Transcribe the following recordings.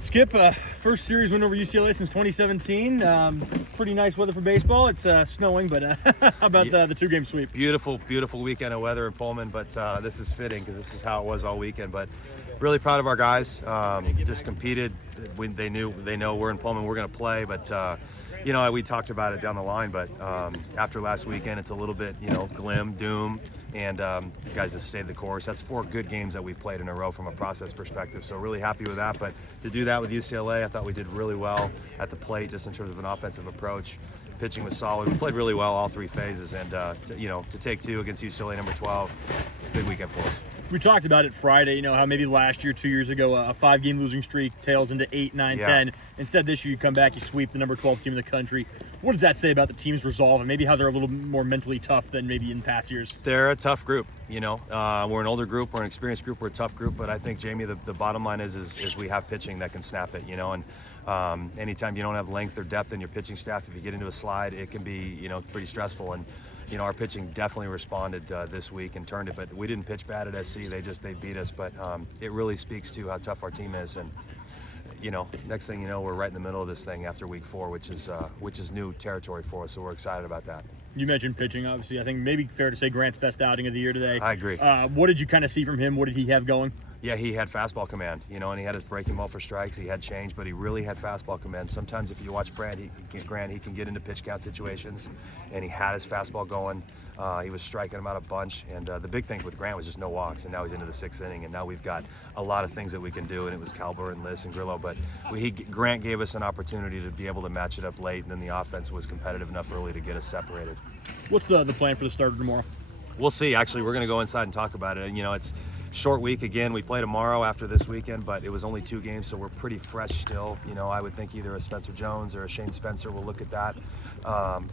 Skip, first series win over UCLA since 2017. Pretty nice weather for baseball. It's snowing, but how about the two-game sweep? Beautiful weekend of weather in Pullman, but this is fitting because this is how it was all weekend. But really proud of our guys. Just competed. They know we're in Pullman, we're going to play. But we talked about it down the line. But after last weekend, it's a little bit doom. And you guys just stayed the course. That's 4 good games that we've played in a row from a process perspective. So really happy with that. But to do that with UCLA, I thought we did really well at the plate, just in terms of an offensive approach. Pitching was solid. We played really well all 3 phases. And to take 2 against UCLA number 12, it's a big weekend for us. We talked about it Friday, how maybe last year, 2 years ago, a 5-game losing streak tails into 8, 9, 10. Instead, this year you come back, you sweep the number 12 team in the country. What does that say about the team's resolve and maybe how they're a little more mentally tough than maybe in past years? They're a tough group. We're an older group, we're an experienced group, we're a tough group. But I think, Jamie, the bottom line is we have pitching that can snap it. And anytime you don't have length or depth in your pitching staff, if you get into a slide, it can be pretty stressful. And our pitching definitely responded this week and turned it. But we didn't pitch bad at SC. They beat us. But it really speaks to how tough our team is. And next thing you know, we're right in the middle of this thing after week 4, which is new territory for us. So we're excited about that. You mentioned pitching, obviously. I think maybe fair to say Grant's best outing of the year today. I agree. What did you kind of see from him? What did he have going? Yeah, he had fastball command, and he had his breaking ball for strikes. He had change, but he really had fastball command. Sometimes if you watch Grant, he can get into pitch count situations, and he had his fastball going. He was striking him out a bunch, and the big thing with Grant was just no walks, and now he's into the 6th inning, and now we've got a lot of things that we can do, and it was Calber and Liss and Grillo, but Grant gave us an opportunity to be able to match it up late, and then the offense was competitive enough early to get us separated. What's the plan for the starter tomorrow? We'll see. Actually, we're going to go inside and talk about it, and it's short week again. We play tomorrow after this weekend, but it was only 2 games, so we're pretty fresh still. I would think either a Spencer Jones or a Shane Spencer will look at that.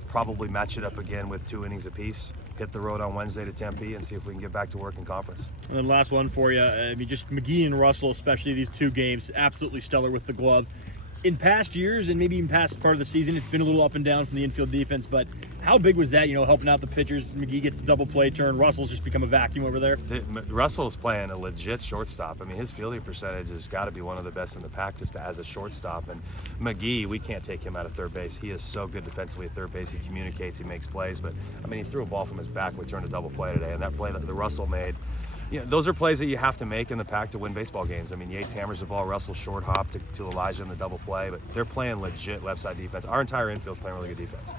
Probably match it up again with 2 innings apiece. Hit the road on Wednesday to Tempe and see if we can get back to work in conference. And then last one for you. Just McGee and Russell, especially these 2 games, absolutely stellar with the glove. In past years, and maybe even past part of the season, it's been a little up and down from the infield defense, but how big was that, helping out the pitchers? McGee gets the double play turn. Russell's just become a vacuum over there. Russell's playing a legit shortstop. His fielding percentage has got to be one of the best in the pack just as a shortstop. And McGee, we can't take him out of third base. He is so good defensively at third base. He communicates, he makes plays. But, he threw a ball from his back, we turned a double play today. And that play that the Russell made, those are plays that you have to make in the pack to win baseball games. Yates hammers the ball, Russell short hop to Elijah in the double play, but they're playing legit left side defense. Our entire infield's playing really good defense.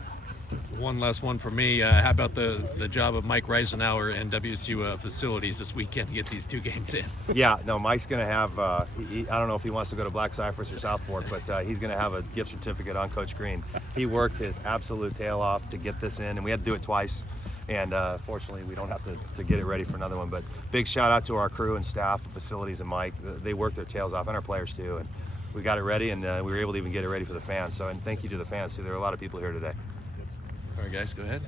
One last one for me. How about the job of Mike Reisenauer and WSU facilities this weekend to get these 2 games in? Yeah, no, Mike's going to have, I don't know if he wants to go to Black Cypress or South Fork, but he's going to have a gift certificate on Coach Green. He worked his absolute tail off to get this in, and we had to do it twice. And fortunately, we don't have to get it ready for another one. But big shout out to our crew and staff, facilities, and Mike. They worked their tails off, and our players too. And we got it ready, and we were able to even get it ready for the fans. So, and thank you to the fans too. There are a lot of people here today. All right, guys, go ahead.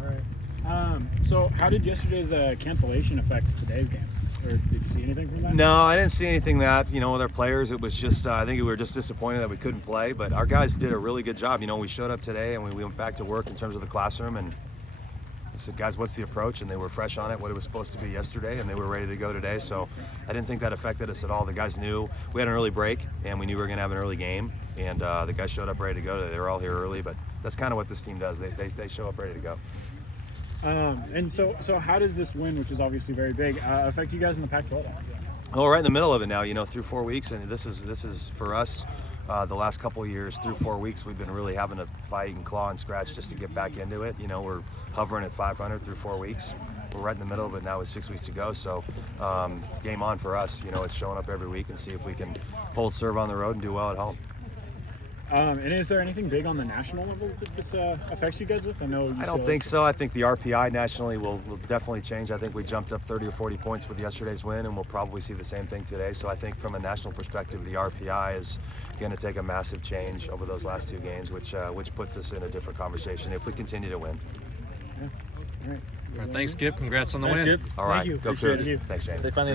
All right. So how did yesterday's cancellation affect today's game? Or did you see anything from that? No, I didn't see anything with our players. It was just, I think we were just disappointed that we couldn't play. But our guys did a really good job. We showed up today, and we went back to work in terms of the classroom, and I said, guys, what's the approach? And they were fresh on it, what it was supposed to be yesterday, and they were ready to go today. So I didn't think that affected us at all. The guys knew we had an early break, and we knew we were going to have an early game. And the guys showed up ready to go today. They were all here early, but that's kind of what this team does. They show up ready to go. And so how does this win, which is obviously very big, affect you guys in the Pac-12? Well, we're right in the middle of it now, through 4 weeks, and this is for us. The last couple of years, through 4 weeks, we've been really having to fight and claw and scratch just to get back into it. We're hovering at 500 through 4 weeks. We're right in the middle of it now with 6 weeks to go. So game on for us. It's showing up every week and see if we can hold serve on the road and do well at home. And is there anything big on the national level that this affects you guys with? I don't think so. I think the RPI nationally will definitely change. I think we jumped up 30 or 40 points with yesterday's win, and we'll probably see the same thing today. So I think from a national perspective, the RPI is going to take a massive change over those last 2 games, which puts us in a different conversation if we continue to win. Yeah. All right. All right, thanks, Skip. Congrats on the win. Skip. All right, Thank you. go Appreciate Cougs. it. Thanks, Shane. They finally